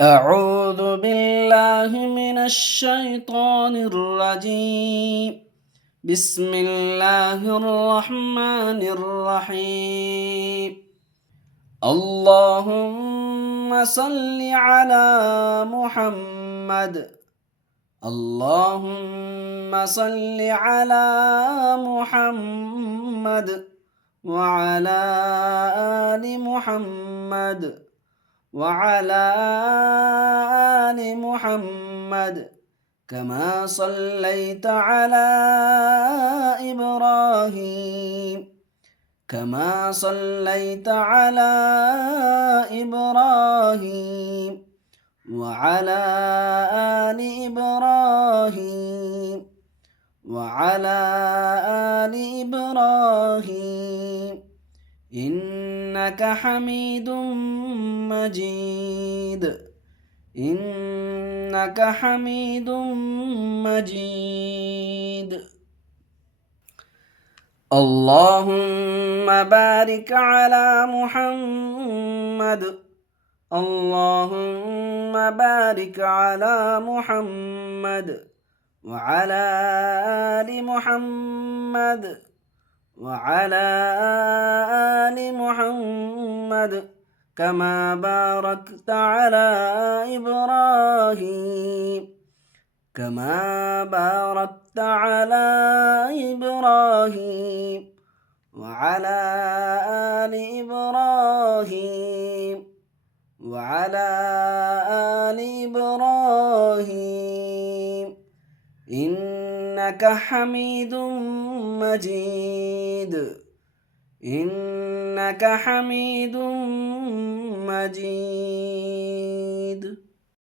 أعوذ بالله من الشيطان الرجيم. بسم الله الرحمن الرحيم. اللهم صل على محمد. اللهم صل على محمد وعلى آل محمد وعلى آل محمد كما صليت على إبراهيم كما صليت على إبراهيم وعلى آل إبراهيم وعلى آل إبراهيم إنك حميد مجيد. إنك حميد مجيد. اللهم بارك على محمد. اللهم بارك على محمد وعلى آل محمد وعلى آل محمد كما باركت على إبراهيم وعلى آل إبراهيم وعلى آل إبراهيم إنك حميد مجيد. إنك حميد مجيد.